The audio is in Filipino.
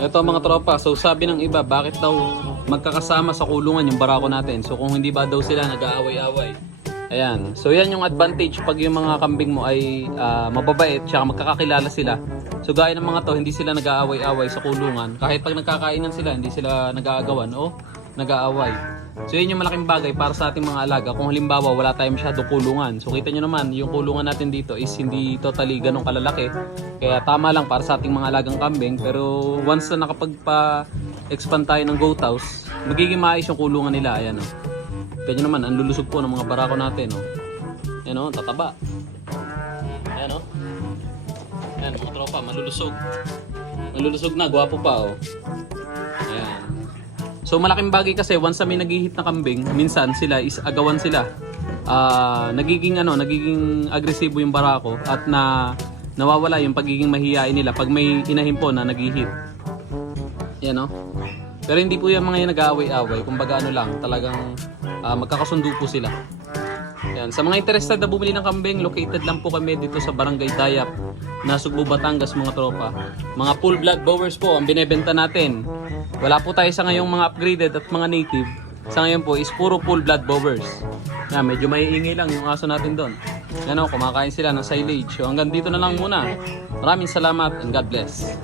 Ito mga tropa, so sabi ng iba, bakit daw magkakasama sa kulungan yung barako natin? So kung hindi ba daw sila nag-aaway-away? Ayan, so yan yung advantage pag yung mga kambing mo ay mababait, tsaka magkakakilala sila. So gaya ng mga to, hindi sila nag-aaway-away sa kulungan. Kahit pag nagkakainan sila, hindi sila nag-aagawan o nag-aaway. So yun yung malaking bagay para sa ating mga alaga. Kung halimbawa wala tayong masyadong kulungan. So kita nyo naman, yung kulungan natin dito is hindi totally ganong kalalaki. Kaya tama lang para sa ating mga alagang kambing. Pero once na nakapagpa-expand tayo ng goat house, magiging maayos yung kulungan nila. Ayan o. Kita nyo naman, ang lulusog po ng mga barako natin. O. Ayan o, tataba. Ayan o. Ayan mga tropa, malulusog. Malulusog na, gwapo pa o. Ayan. So malaking bagay kasi once na may nag-hit na kambing, minsan sila is agawan sila. Nagiging agresibo yung barako at nawawala yung pagiging mahiyain nila pag may inahin po na nag-hit. Yan no. Pero hindi po yung mga yung nag-aaway-away, kumbaga lang, talagang magkakasundo po sila. Yan. Sa mga interested na bumili ng kambing, located lang po kami dito sa Barangay Dayap, Nasugbu, Batangas mga tropa. Mga full blood Boers po ang binebenta natin. Wala po tayo sa ngayong mga upgraded at mga native. Sa ngayon po is puro full blood Boers. Yan, medyo maiingay lang yung aso natin doon. Yan o, kumakain sila ng silage. So hanggang dito na lang muna. Maraming salamat and God bless.